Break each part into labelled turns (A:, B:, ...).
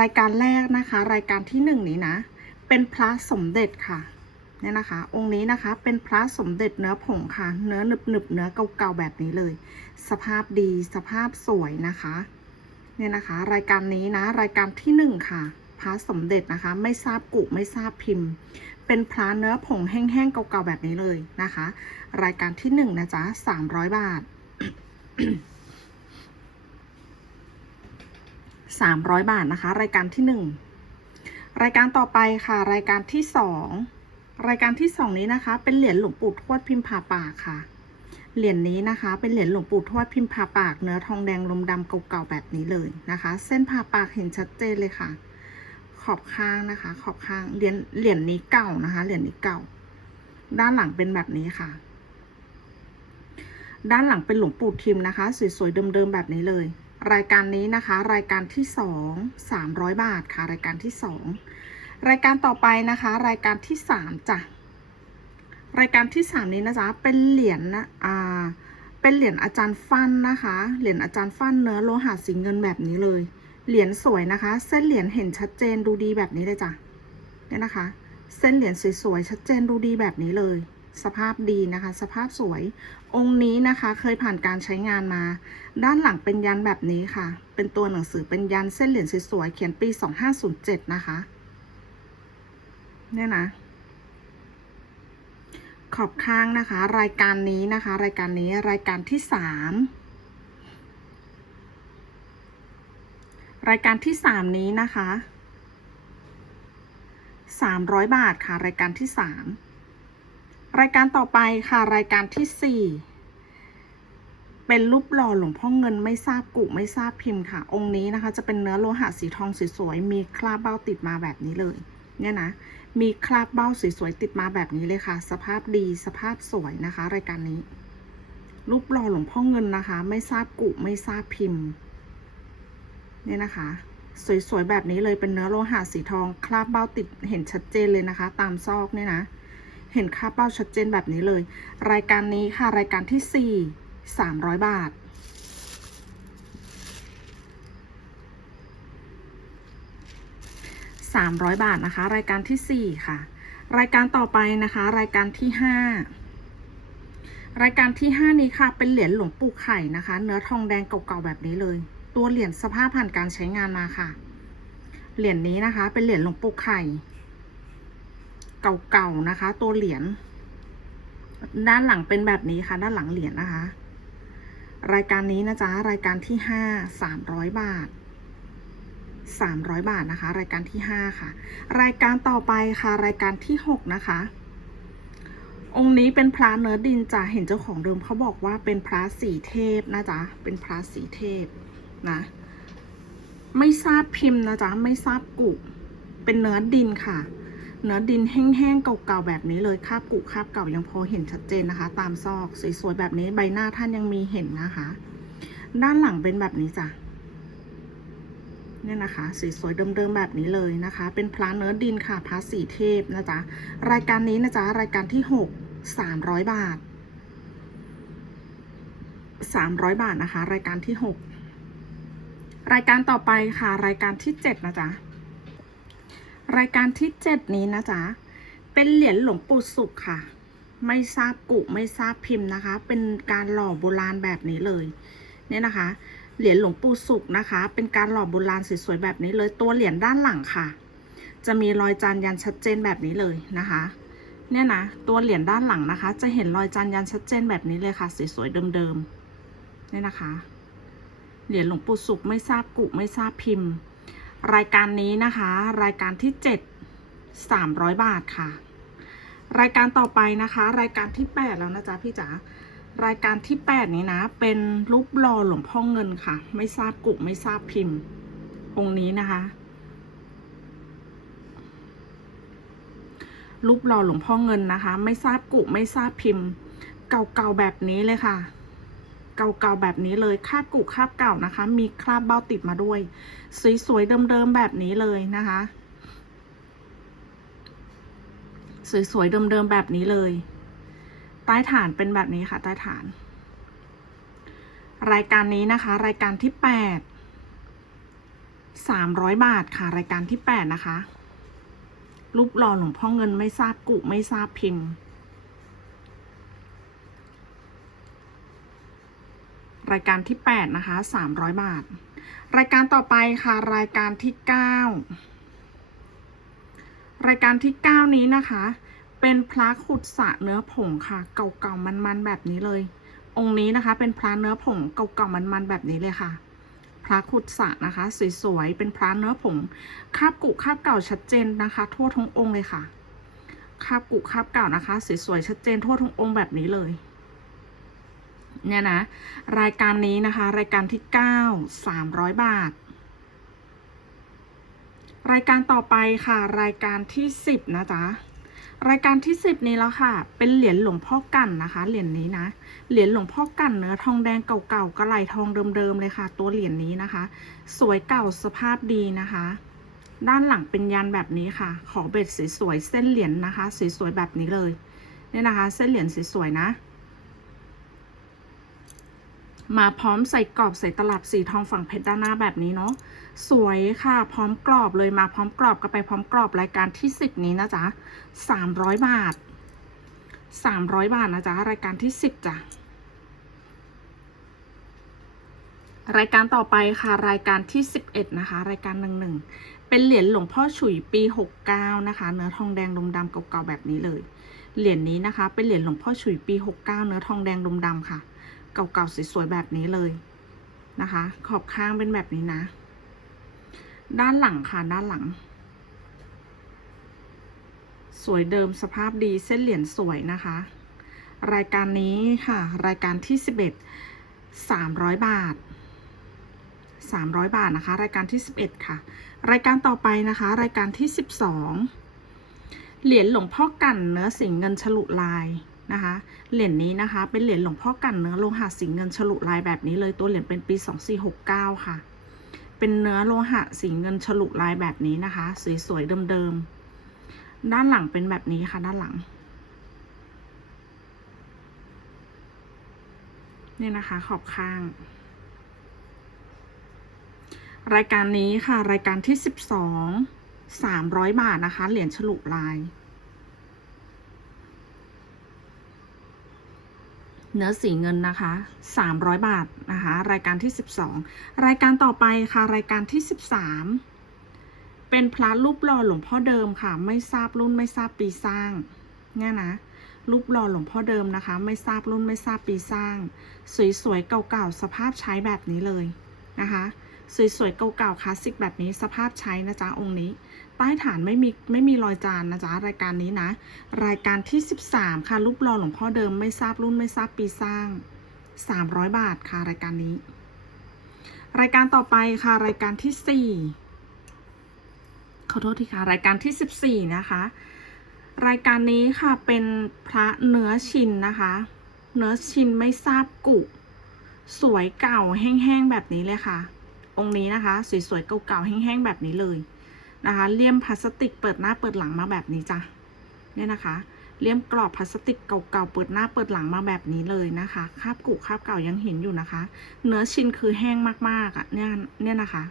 A: รายการแรกนะคะ รายการที่หนึ่งนี้นะ เป็นพระสมเด็จค่ะเนี่ยนะคะ องค์นี้นะคะเป็นพระสมเด็จเนื้อผงค่ะ เนื้อหนึบหนึบๆเนื้อเก่าๆแบบนี้เลย สภาพดีสภาพสวยนะคะเนี่ยนะคะ รายการนี้นะ รายการที่หนึ่งค่ะพระสมเด็จนะคะ ไม่ทราบกุไม่ทราบพิมพ์ เป็นพระเนื้อผงแห้งๆเก่าๆแบบนี้เลยนะคะ รายการที่หนึ่งนะจ๊ะสามร้อยบาท สามร้อยบาทนะคะ รายการที่หนึ่งรายการต่อไปค่ะ รายการที่สองรายการที่สองนี้นะคะ เป็นเหรียญหลวงปู่ทวดพิมพาปากค่ะ เหรียญนี้นะคะ เป็นเหรียญหลวงปู่ทวดพิมพาปาก เนื้อทองแดงลมดำเก่าๆแบบนี้เลยนะคะ เส้นผ่าปากเห็นชัดเจนเลยค่ะ ขอบข้างนะคะ ขอบข้างเหรียญเหรียญนี้เก่านะคะ เหรียญนี้เก่า ด้านหลังเป็นแบบนี้ค่ะ ด้านหลังเป็นหลวงปู่ทิมนะคะ สวยๆเดิมๆแบบนี้เลย รายการนี้นะคะ รายการที่สองสามร้อยบาทค่ะ รายการที่สองรายการต่อไปนะคะ รายการที่สามจ้ะรายการที่สามนี้นะจ๊ะเป็นเหรียญนะอ่าเป็นเหรียญอาจารย์ฟันนะคะ เหรียญอาจารย์ฟันเนื้อโลหะสีเงินแบบนี้เลย เหรียญสวยนะคะ เส้นเหรียญเห็นชัดเจนดูดีแบบนี้เลยจ้ะเนี่ยนะคะ เส้นเหรียญสวยๆชัดเจนดูดีแบบนี้เลย สภาพดีนะคะ สภาพสวย องค์นี้นะคะ เคยผ่านการใช้งานมา ด้านหลังเป็นยันแบบนี้ค่ะ เป็นตัวหนังสือเป็นยันเส้นเหรียญสวยๆเขียนปี 2507 นะคะ เนี่ยนะ ขอบข้างนะคะ รายการนี้นะคะ รายการนี้รายการที่สามรายการที่สามนี้นะคะสามร้อยบาทค่ะ รายการที่สาม รายการต่อไปค่ะรายการที่สี่เป็นรูปหล่อหลวงพ่อเงินไม่ทราบกุไม่ทราบพิมพ์ค่ะ องค์นี้นะคะ จะเป็นเนื้อโลหะสีทองสวยๆมีคราบเบ้าติดมาแบบนี้เลย เนี่ยนะ มีคราบเบ้าสวยๆติดมาแบบนี้เลยค่ะ สภาพดีสภาพสวยนะคะ รายการนี้ รูปหล่อหลวงพ่อเงินนะคะ ไม่ทราบกุไม่ทราบพิมพ์ เนี่ยนะคะ สวยๆแบบนี้เลยเป็นเนื้อโลหะสีทอง คราบเบ้าติดเห็นชัดเจนเลยนะคะ ตามซอกเนี่ยนะ เห็นคราเบ้าชัดเจนแบบนี้เลย รายการนี้ค่ะ รายการที่สี่สามร้อยบาทสามร้อยบาทนะคะ รายการที่สี่ค่ะ รายการต่อไปนะคะ รายการที่ห้ารายการที่ห้านี้ค่ะ เป็นเหรียญหลวงปู่ไข่นะคะ เนื้อทองแดงเก่าๆแบบนี้เลย ตัวเหรียญสภาพผ่านการใช้งานมาค่ะ เหรียญนี้นะคะ เป็นเหรียญหลวงปู่ไข่ เก่าๆนะคะ ตัวเหรียญด้านหลังเป็นแบบนี้ค่ะ ด้านหลังเหรียญนะคะ รายการนี้นะจ๊ะรายการที่ห้าสามร้อยบาทสามร้อยบาทนะคะ รายการที่ห้าค่ะ รายการต่อไปค่ะ รายการที่หกนะคะ องค์นี้เป็นพระเนื้อดินจ้ะเห็นเจ้าของเดิมเขาบอกว่าเป็นพระสีเทพนะจ๊ะเป็นพระสีเทพนะ ไม่ทราบพิมพ์นะจ๊ะไม่ทราบกุเป็นเนื้อดินค่ะ เนื้อดินแห้งๆ เก่าๆ แบบนี้เลยคาบกุคาบเก่ายังพอเห็นชัดเจนนะคะ ตามซอกสวยๆ แบบนี้ใบหน้าท่านยังมีเห็นนะคะ ด้านหลังเป็นแบบนี้จ้ะเนี่ยนะคะสีสวยเดิมๆแบบนี้เลยนะคะ เป็นพระเนื้อดินค่ะพระสีเทพนะจ๊ะรายการนี้นะจ๊ะรายการที่หกสามร้อยบาทสามร้อยบาทนะคะ รายการที่หกรายการต่อไปค่ะ รายการที่เจ็ดนะจ๊ะ รายการที่เจ็ดนี้นะจ๊ะ เป็นเหรียญหลวงปู่สุขค่ะ ไม่ทราบกุไม่ทราบพิมพ์นะคะ เป็นการหล่อโบราณแบบนี้เลย เนี่ยนะคะ เหรียญหลวงปู่สุขนะคะ เป็นการหล่อโบราณสวยๆแบบนี้เลย ตัวเหรียญด้านหลังค่ะ จะมีรอยจานยันชัดเจนแบบนี้เลยนะคะ เนี่ยนะ ตัวเหรียญด้านหลังนะคะ จะเห็นรอยจานยันชัดเจนแบบนี้เลยค่ะสวยๆเดิมๆ เนี่ยนะคะ เหรียญหลวงปู่สุขไม่ทราบกุไม่ทราบพิมพ์ รายการนี้นะคะ รายการที่เจ็ดสามร้อยบาทค่ะ รายการต่อไปนะคะ รายการที่แปดแล้วนะจ๊ะพี่จ๋ารายการที่แปดนี้นะ เป็นรูปหล่อหลวงพ่อเงินค่ะ ไม่ทราบกุไม่ทราบพิมพ์องค์นี้นะคะรูปหล่อหลวงพ่อเงินนะคะ ไม่ทราบกุไม่ทราบพิมพ์ เก่าๆแบบนี้เลยค่ะ เก่าๆแบบนี้เลยคาบกุคาบเก่านะคะ มีคราบเบ้าติดมาด้วย สวยๆเดิมๆแบบนี้เลยนะคะ สวยๆเดิมๆแบบนี้เลย ใต้ฐานเป็นแบบนี้ค่ะ ใต้ฐาน รายการนี้นะคะ รายการที่แปดสามร้อยบาทค่ะ รายการที่แปดนะคะรูปหล่อหลวงพ่อเงินไม่ทราบกุไม่ทราบพิมพ์ รายการที่แปดนะคะสามร้อยบาท รายการต่อไปค่ะ รายการที่เก้ารายการที่เก้านี้นะคะ เป็นพระขุดสระเนื้อผงค่ะ เก่าๆมันๆแบบนี้เลย องค์นี้นะคะ เป็นพระเนื้อผงเก่าๆมันๆแบบนี้เลยค่ะ พระขุดสระนะคะ สวยๆ เป็นพระเนื้อผง คาบกุคาบเก่าชัดเจนนะคะ ทั่วทั้งองค์เลยค่ะ คาบกุคาบเก่านะคะ สวยๆ ชัดเจนทั่วทั้งองค์แบบนี้เลย เนี่ยนะ รายการนี้นะคะ รายการที่เก้าสามร้อยบาท รายการต่อไปค่ะ รายการที่สิบนะจ๊ะรายการที่สิบนี้แล้วค่ะ เป็นเหรียญหลวงพ่อกันนะคะ เหรียญนี้นะ เหรียญหลวงพ่อกันเนื้อทองแดงเก่าๆกระไหลทองเดิมๆเลยค่ะ ตัวเหรียญนี้นะคะ สวยเก่าสภาพดีนะคะ ด้านหลังเป็นยันแบบนี้ค่ะ ขอเบ็ดสวยๆเส้นเหรียญนะคะ สวยๆแบบนี้เลย เนี่ยนะคะ เส้นเหรียญสวยๆนะ มาพร้อมใส่กรอบใส่ตลับสีทองฝั่งเพชรด้านหน้าแบบนี้เนาะสวยค่ะ พร้อมกรอบเลยมาพร้อมกรอบก็ไปพร้อมกรอบรายการที่สิบนี้นะจ๊ะสามร้อยบาทสามร้อยบาทนะจ๊ะรายการที่สิบจ้ะรายการต่อไปค่ะรายการที่สิบเอ็ดนะคะ รายการหนึ่งหนึ่งเป็นเหรียญหลวงพ่อฉุยปีหกเก้านะคะ เนื้อทองแดงดมดำเก่าๆแบบนี้เลย เหรียญนี้นะคะ เป็นเหรียญหลวงพ่อฉุยปีหกเก้าเนื้อทองแดงดมดำค่ะ เก่าๆสวยๆแบบนี้เลยนะคะ ขอบข้างเป็นแบบนี้นะ ด้านหลังค่ะด้านหลัง สวยเดิมสภาพดีเส้นเหรียญสวยนะคะ รายการนี้ค่ะ รายการที่สิบเอ็ดสามร้อยบาทสามร้อยบาทนะคะ รายการที่สิบเอ็ดค่ะ รายการต่อไปนะคะ รายการที่สิบสองเหรียญหลวงพ่อกันเนื้อสิงเงินฉลุลาย นะคะ เหรียญนี้นะคะ เป็นเหรียญหลวงพ่อกันเนื้อโลหะสิงเงินฉลุลายแบบนี้เลยตัวเหรียญเป็นปีสองสี่หกเก้าค่ะ เป็นเนื้อโลหะสีเงินฉลุลายแบบนี้นะคะ สวยๆเดิมๆ ด้านหลังเป็นแบบนี้ค่ะด้านหลัง นี่นะคะขอบข้าง รายการนี้ค่ะรายการที่สิบสองสามร้อยบาทนะคะ เหรียญฉลุลาย เนื้อสีเงินนะคะ 300 บาทนะคะ รายการที่ 12 รายการต่อไปค่ะ รายการที่ 13 เป็นพระรูปหล่อหลวงพ่อเดิมค่ะ ไม่ทราบรุ่นไม่ทราบปีสร้าง เนี่ยนะ รูปหล่อหลวงพ่อเดิมนะคะ ไม่ทราบรุ่นไม่ทราบปีสร้าง สวยๆ เก่าๆ สภาพใช้แบบนี้เลยนะคะ สวยๆ เก่าๆ คลาสสิกแบบนี้ สภาพใช้นะจ๊ะองค์นี้ ใต้ฐานไม่มีไม่มีรอยจานนะจ๊ะรายการนี้นะ รายการที่ 13 ค่ะรูปหล่อหลวงพ่อเดิมไม่ทราบรุ่นไม่ทราบปีสร้าง 300 บาทค่ะรายการนี้ รายการต่อไปค่ะรายการที่ 4 ขอโทษทีค่ะรายการที่ 14 นะคะ รายการนี้ค่ะเป็นพระเนื้อชินนะคะ เนื้อชินไม่ทราบกุสวยเก่าแห้งๆแบบนี้เลยค่ะ องค์นี้นะคะสวยๆเก่าๆแห้งๆแบบนี้เลย นะคะเลี่ยมพลาสติกเปิดหน้าเปิดหลังมาแบบนี้จ้ะเนี่ยนะคะ เลี่ยมกรอบพลาสติกเก่าๆเปิดหน้าเปิดหลังมาแบบนี้เลยนะคะคราบกุคราบเก่ายังเห็นอยู่นะคะ เนื้อชิ้นคือแห้งมากๆอะเนี่ยเนี่ยนะคะ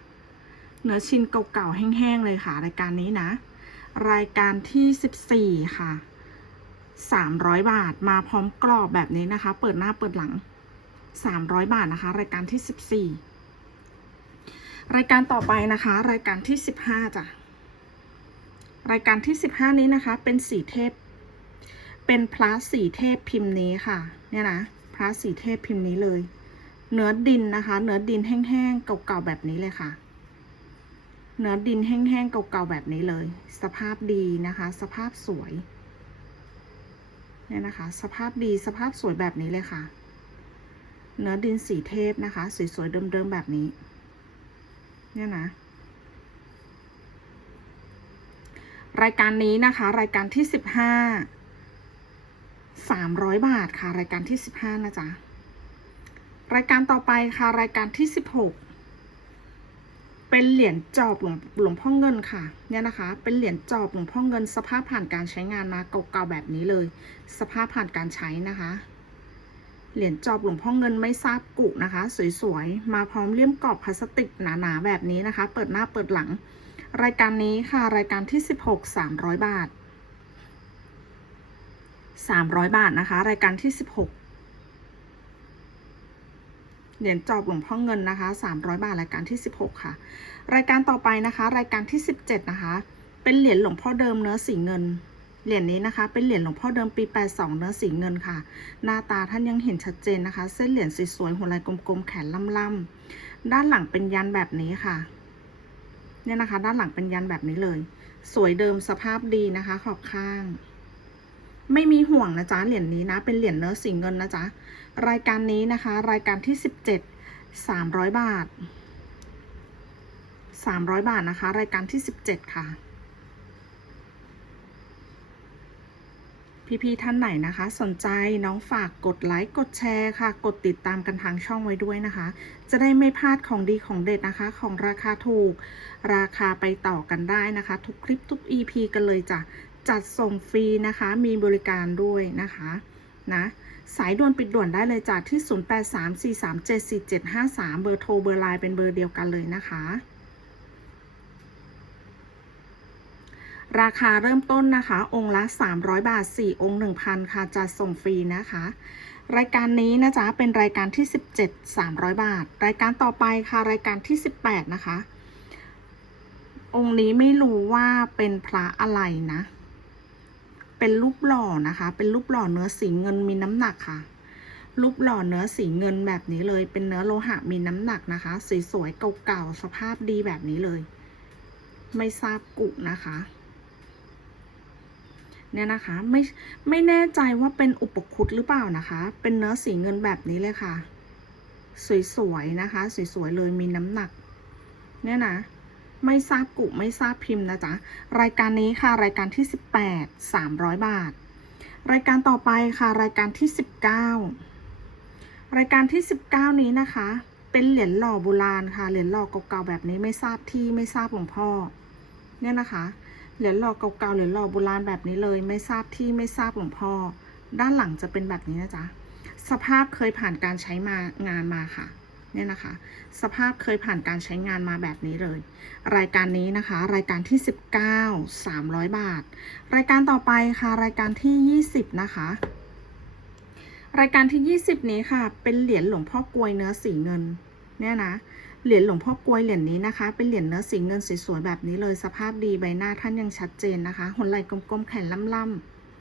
A: เนื้อชิ้นเก่าๆแห้งๆเลยค่ะ รายการนี้นะ รายการที่สิบสี่ค่ะสามร้อยบาทมาพร้อมกรอบแบบนี้นะคะ เปิดหน้าเปิดหลังสามร้อยบาทนะคะ รายการที่สิบสี่รายการต่อไปนะคะ รายการที่สิบห้าจ้ะ รายการที่สิบห้านี้นะคะ เป็นสีเทพ เป็นพระสีเทพพิมพ์นี้ค่ะ เนี่ยนะพระสีเทพพิมพ์นี้เลย เนื้อดินนะคะ เนื้อดินแห้งๆเก่าๆแบบนี้เลยค่ะ เนื้อดินแห้งๆเก่าๆแบบนี้เลย สภาพดีนะคะ สภาพสวยเนี่ยนะคะ สภาพดีสภาพสวยแบบนี้เลยค่ะ เนื้อดินสีเทพนะคะ สวยๆเดิมๆแบบนี้ เนี่ยนะ รายการนี้นะคะ รายการที่สิบห้าสามร้อยบาทค่ะ รายการที่สิบห้านะจ๊ะ รายการต่อไปค่ะ รายการที่สิบหกเป็นเหรียญจอบหลวงหลวงพ่อเงินค่ะ เนี่ยนะคะ เป็นเหรียญจอบหลวงพ่อเงิน สภาพผ่านการใช้งานมาเก่าๆแบบนี้เลย สภาพผ่านการใช้นะคะ เหรียญจอบหลวงพ่อเงินไม่ทราบกุนะคะ สวยๆ มาพร้อมเลี่ยมกรอบพลาสติกหนาๆแบบนี้นะคะ เปิดหน้าเปิดหลัง รายการนี้ค่ะ รายการที่ 16 300 บาท 300 บาทนะคะ รายการที่ 16 เหรียญจอบหลวงพ่อเงินนะคะ 300 บาท รายการที่ 16 ค่ะ รายการต่อไปนะคะ รายการที่ 17 นะคะ เป็นเหรียญหลวงพ่อเดิมเนื้อสีเงิน เหรียญนี้นะคะ เป็นเหรียญหลวงพ่อเดิมปี 82 เนื้อสีเงินค่ะ หน้าตาท่านยังเห็นชัดเจนนะคะ เส้นเหรียญสวยๆหัวลายกลมๆ แขนล่ำๆ ด้านหลังเป็นยันแบบนี้ค่ะ เนี่ยนะคะ ด้านหลังเป็นยันแบบนี้เลย สวยเดิมสภาพดีนะคะ ขอบข้าง ไม่มีห่วงนะจ๊ะเหรียญนี้นะ เป็นเหรียญเนื้อสิงเงินนะจ๊ะรายการนี้นะคะ รายการที่สิบเจ็ดสามร้อยบาทสามร้อยบาทนะคะ รายการที่สิบเจ็ดค่ะ พี่ๆท่านไหนนะคะ สนใจน้องฝากกดไลค์กดแชร์ค่ะ กดติดตามกันทางช่องไว้ด้วยนะคะ จะได้ไม่พลาดของดีของเด็ดนะคะ ของราคาถูก ราคาไปต่อกันได้นะคะ ทุกคลิปทุก EP กันเลยจ้ะจัดส่งฟรีนะคะ มีบริการด้วยนะคะนะสายด่วนปิดด่วนได้เลยจ้ะที่ 0834374753 เบอร์โทรเบอร์ไลน์เป็นเบอร์เดียวกันเลยนะคะ ราคาเริ่มต้นนะคะ องค์ละ 300 บาท 4 องค์ 1,000 ค่ะจัดส่งฟรีนะคะ รายการนี้นะจ๊ะ เป็นรายการที่ 17 300 บาท รายการต่อไปค่ะ รายการที่ 18 นะคะ องค์นี้ไม่รู้ว่าเป็นพระอะไรนะ เป็นรูปหล่อนะคะ เป็นรูปหล่อเนื้อสีเงินมีน้ำหนักค่ะ รูปหล่อเนื้อสีเงินแบบนี้เลย เป็นเนื้อโลหะมีน้ำหนักนะคะ สวยๆเก่าๆ สภาพดีแบบนี้เลย ไม่ทราบกุนะคะ เนี่ยนะคะไม่ไม่แน่ใจว่าเป็นอุปคุตหรือเปล่านะคะ เป็นเนื้อสีเงินแบบนี้เลยค่ะ สวยๆนะคะ สวยๆเลยมีน้ำหนัก เนี่ยนะไม่ทราบกุไม่ทราบพิมพ์นะจ๊ะรายการนี้ค่ะรายการที่ 18 300 บาท รายการต่อไปค่ะรายการที่ 19 รายการที่ 19 นี้นะคะ เป็นเหรียญหล่อโบราณค่ะเหรียญหล่อเก่าๆแบบนี้ไม่ทราบที่ไม่ทราบหลวงพ่อเนี่ยนะคะ เหรียญหล่อเก่าๆเหรียญหล่อโบราณแบบนี้เลย ไม่ทราบที่ไม่ทราบหลวงพ่อ ด้านหลังจะเป็นแบบนี้นะจ๊ะ สภาพเคยผ่านการใช้มางานมาค่ะเนี่ยนะคะ สภาพเคยผ่านการใช้งานมาแบบนี้เลย รายการนี้นะคะ รายการที่ 19 300 บาท รายการต่อไปค่ะ รายการที่ 20 นะคะ รายการที่ 20 นี้ค่ะ เป็นเหรียญหลวงพ่อกลวยเนื้อสีเงิน เนี่ยนะ เหรียญหลวงพ่อกลวยเหรียญนี้นะคะ เป็นเหรียญเนื้อสีเงินสวยๆแบบนี้เลยสภาพดีใบหน้าท่านยังชัดเจนนะคะหัวไหล่กลมๆแขนล่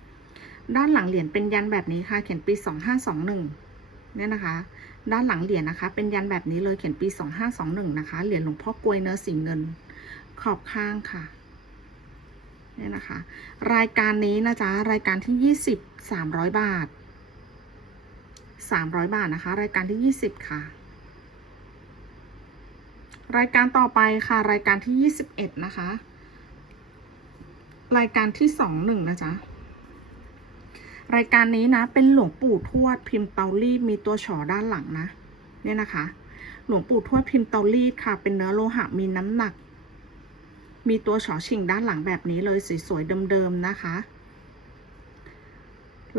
A: ำๆด้านหลังเหรียญเป็นยันแบบนี้ค่ะ เขียนปี 2521เนี่ยนะคะ ด้านหลังเหรียญนะคะ เป็นยันแบบนี้เลยเขียนปี 2521นะคะเหรียญหลวงพ่อกลวยเนื้อสีเงิน ขอบข้างค่ะเนี่ยนะคะ รายการนี้นะจ๊ะรายการที่ 20 300 บาท 300 บาทนะคะ รายการที่ 20 ค่ะ รายการต่อไปค่ะ รายการที่21นะคะ รายการที่21นะจ๊ะรายการนี้นะ เป็นหลวงปู่ทวดพิมพ์เตารีดมีตัวฉอด้านหลังนะ เนี่ยนะคะ หลวงปู่ทวดพิมพ์เตารีดค่ะ เป็นเนื้อโลหะมีน้ำหนัก มีตัวฉอชิงด้านหลังแบบนี้เลยสวยๆเดิมๆนะคะ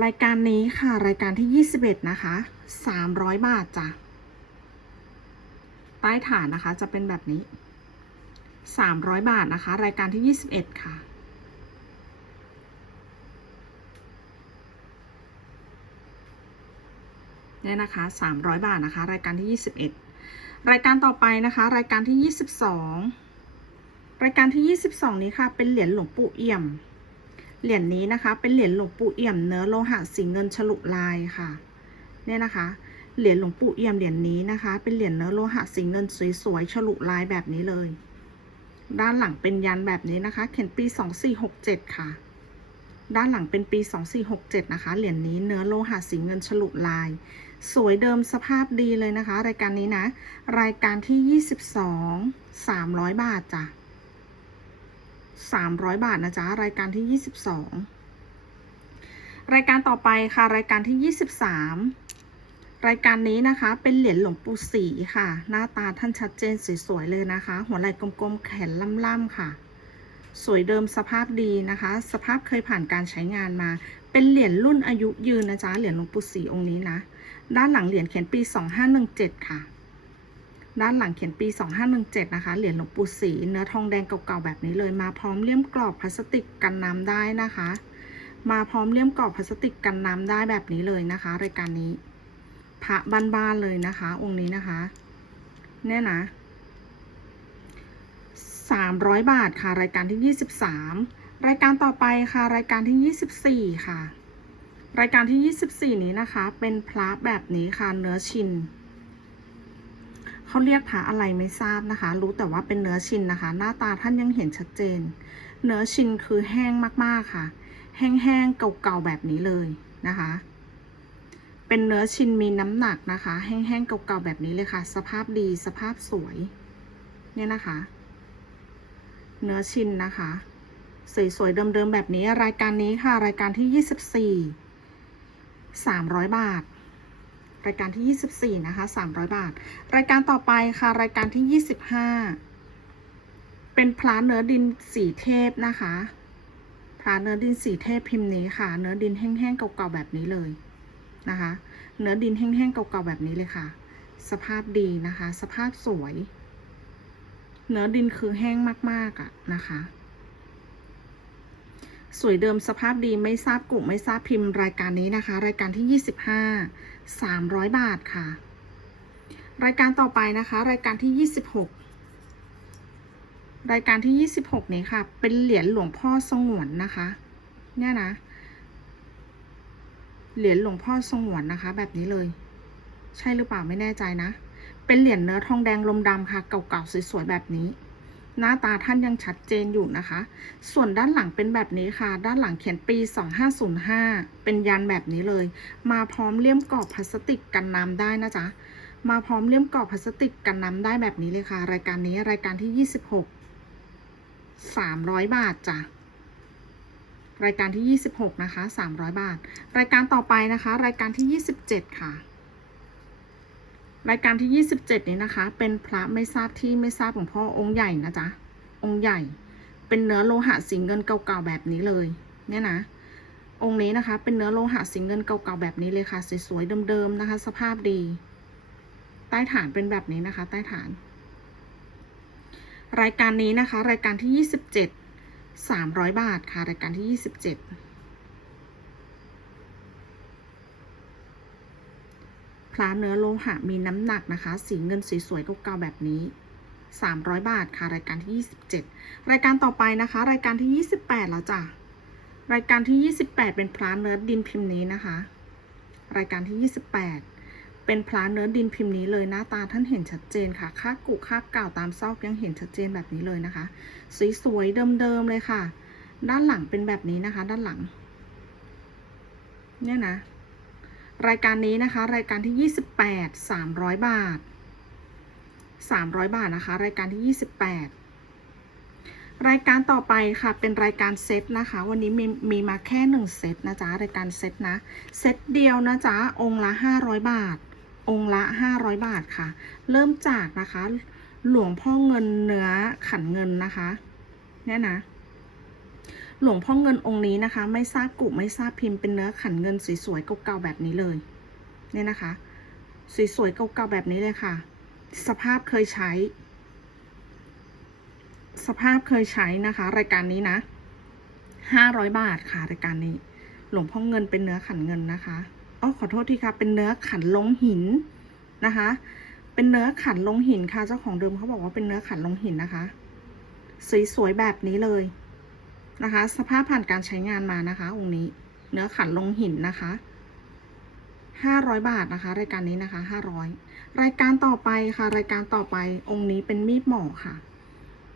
A: รายการนี้ค่ะ รายการที่ 21 นะคะ 300 บาทจ้ะ ต้ฐานนะคะ จะเป็นแบบนี้ 300 บาทนะคะ รายการที่ 21 ค่ะ เนี่ยนะคะ 300 บาทนะคะ รายการที่ 21 รายการต่อไปนะคะ รายการที่ 22 รายการที่ 22 นี้ค่ะ เป็นเหรียญหลวงปู่เอี่ยม เหรียญนี้นะคะ เป็นเหรียญหลวงปู่เอี่ยมเนื้อโลหะสีเงินฉลุลายค่ะ เนี่ยนะคะ เหรียญหลวงปู่เอี่ยมเหรียญนี้นะคะ เป็นเหรียญเนื้อโลหะสีเงินสวยๆฉลุลายแบบนี้เลย ด้านหลังเป็นยันแบบนี้นะคะ เขียนปี2467ค่ะ ด้านหลังเป็นปี2467นะคะ เหรียญนี้เนื้อโลหะสีเงินฉลุลาย สวยเดิมสภาพดีเลยนะคะ รายการนี้นะ รายการที่22 300บาทจ้ะ300บาทนะจ๊ะ รายการที่22รายการต่อไปค่ะ รายการที่23 รายการนี้นะคะเป็นเหรียญหลวงปู่ศรีค่ะ หน้าตาท่านชัดเจนสวยๆเลยนะคะ หัวไหล่กลมๆแขนล่ำๆค่ะ สวยเดิมสภาพดีนะคะ สภาพเคยผ่านการใช้งานมา เป็นเหรียญรุ่นอายุยืนนะจ๊ะเหรียญหลวงปู่ศรีองค์นี้นะ ด้านหลังเหรียญเขียนปี 2517 ค่ะ ด้านหลังเขียนปี 2517 นะคะเหรียญหลวงปู่ศรีเนื้อทองแดงเก่าๆแบบนี้เลยมาพร้อมเลี่ยมกรอบพลาสติกกันน้ำได้นะคะ มาพร้อมเลี่ยมกรอบพลาสติกกันน้ำได้แบบนี้เลยนะคะ รายการนี้ พระบ้านๆเลยนะคะ องค์นี้นะคะเนี่ยนะ300บาทค่ะ รายการที่23รายการต่อไปค่ะ รายการที่24ค่ะ รายการที่24นี้นะคะ เป็นพระแบบนี้ค่ะ เนื้อชินเขาเรียกพระอะไรไม่ทราบนะคะ รู้แต่ว่าเป็นเนื้อชินนะคะ หน้าตาท่านยังเห็นชัดเจน เนื้อชินคือแห้งมากๆค่ะ แห้งๆเก่าๆแบบนี้เลยนะคะ เป็นเนื้อชิ้นมีน้ำหนักนะคะ แห้งๆเก่าๆแบบนี้เลยค่ะ สภาพดีสภาพสวย เนี่ยนะคะ เนื้อชิ้นนะคะสวยๆเดิมๆแบบนี้รายการนี้ค่ะ รายการที่ 24 300 บาท รายการที่ 24 นะคะ 300 บาท รายการต่อไปค่ะ รายการที่ 25 เป็นพลาเนื้อดินสีเทพนะคะพลาเนื้อดินสีเทพพิมพ์นี้ค่ะ เนื้อดินแห้งๆเก่าๆแบบนี้เลย นะคะ เนื้อดินแห้งๆเก่าๆแบบนี้เลยค่ะ สภาพดีนะคะ สภาพสวย เนื้อดินคือแห้งมากๆอะนะคะ สวยเดิมสภาพดีไม่ทราบกลุ่มไม่ทราบพิมพ์รายการนี้นะคะ รายการที่ 25 300 บาทค่ะ รายการต่อไปนะคะ รายการที่ 26รายการที่ 26 นี้ค่ะ เป็นเหรียญหลวงพ่อสงวนนะคะ เนี่ยนะ เหรียญหลวงพ่อสงวนนะคะ แบบนี้เลย ใช่หรือเปล่าไม่แน่ใจนะ เป็นเหรียญเนื้อทองแดงลมดำค่ะ เก่าๆสวยๆแบบนี้ หน้าตาท่านยังชัดเจนอยู่นะคะ ส่วนด้านหลังเป็นแบบนี้ค่ะ ด้านหลังเขียนปี 2505 เป็นยันแบบนี้เลย มาพร้อมเลี่ยมกรอบพลาสติกกันน้ำได้นะจ๊ะมาพร้อมเลี่ยมกรอบพลาสติกกันน้ำได้แบบนี้เลยค่ะ รายการนี้รายการที่ 26 300 บาทจ้ะ รายการที่ 26 นะคะ 300 บาท รายการต่อไปนะคะ รายการที่ 27 ค่ะ รายการที่ 27 นี้นะคะ เป็นพระไม่ทราบที่ไม่ทราบของพ่อองค์ใหญ่นะจ๊ะ องค์ใหญ่ เป็นเนื้อโลหะสีเงินเก่าๆแบบนี้เลย เนี่ยนะ องค์นี้นะคะ เป็นเนื้อโลหะสีเงินเก่าๆแบบนี้เลยค่ะ สวยๆเดิมๆนะคะ สภาพดี ใต้ฐานเป็นแบบนี้นะคะ ใต้ฐาน รายการนี้นะคะ รายการที่ 27 300บาทค่ะรายการที่27พระเนื้อโลหะมีน้ำหนักนะคะ สีเงินสวยๆเก่าๆแบบนี้ 300 บาทค่ะ รายการที่ 27 รายการต่อไปนะคะ รายการที่ 28 แล้วจ้ะ รายการที่ 28 เป็นพระเนื้อดินพิมพ์นี้นะคะ รายการที่ 28 เป็นพระเนื้อดินพิมพ์นี้เลยหน้าตาท่านเห็นชัดเจนค่ะคากุคาเก่าตามซอกยังเห็นชัดเจนแบบนี้เลยนะคะสวยเดิมๆเลยค่ะ ด้านหลังเป็นแบบนี้นะคะ ด้านหลัง เนี่ยนะ รายการนี้นะคะ รายการที่ 28 300 บาท 300 บาทนะคะ รายการที่ 28รายการต่อไปค่ะเป็นรายการเซตนะคะ วันนี้มีมีมาแค่หนึ่งเซตนะจ๊ะรายการเซตนะ เซตเดียวนะจ๊ะองค์ละ 500 บาท องค์ละ 500 บาทค่ะ เริ่มจากนะคะ หลวงพ่อเงินเนื้อขันเงินนะคะเนี่ยนะ หลวงพ่อเงินองค์นี้นะคะ ไม่ทราบกลุ่มไม่ทราบพิมพ์เป็นเนื้อขันเงินสวยๆเก่าๆแบบนี้เลยเนี่ยนะคะ สวยๆเก่าๆแบบนี้เลยค่ะ สภาพเคยใช้ สภาพเคยใช้นะคะ รายการนี้นะห้าร้อยบาทค่ะรายการนี้ หลวงพ่อเงินเป็นเนื้อขันเงินนะคะ อ๋อขอโทษทีค่ะ เป็นเนื้อขันลงหินนะคะ เป็นเนื้อขันลงหินค่ะ เจ้าของเดิมเขาบอกว่าเป็นเนื้อขันลงหินนะคะ สวยๆแบบนี้เลยนะคะ สภาพผ่านการใช้งานมานะคะองค์นี้ เนื้อขันลงหินนะคะห้าร้อยบาทนะคะ รายการนี้นะคะห้าร้อยรายการต่อไปค่ะ รายการต่อไปองค์นี้เป็นมีดหมอค่ะ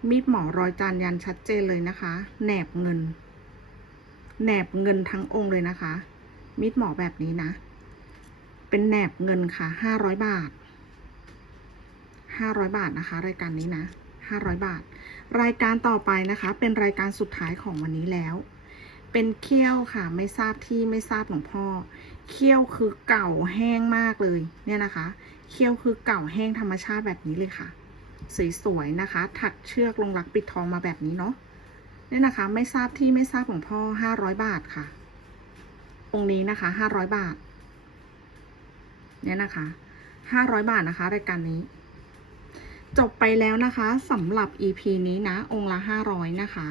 A: มีดหมอรอยจานยันชัดเจนเลยนะคะ แหนบเงิน แหนบเงินทั้งองค์เลยนะคะ มีดหมอแบบนี้นะ เป็นแหนบเงินค่ะห้าร้อยบาทห้าร้อยบาทนะคะ รายการนี้นะห้าร้อยบาท รายการต่อไปนะคะ เป็นรายการสุดท้ายของวันนี้แล้ว เป็นเขี้ยวค่ะ ไม่ทราบที่ไม่ทราบหลวงพ่อ เขี้ยวคือเก่าแห้งมากเลยเนี่ยนะคะ เขี้ยวคือเก่าแห้งธรรมชาติแบบนี้เลยค่ะสวยๆนะคะ ถักเชือกลงรักปิดทองมาแบบนี้เนาะเนี่ยนะคะ ไม่ทราบที่ไม่ทราบหลวงพ่อห้าร้อยบาทค่ะ องนี้นะคะห้าร้อยบาท เนี่ยนะคะห้าร้อยบาทนะคะ รายการนี้ จบไปแล้วนะคะสำหรับ EP นี้นะ องค์ละห้าร้อยนะคะ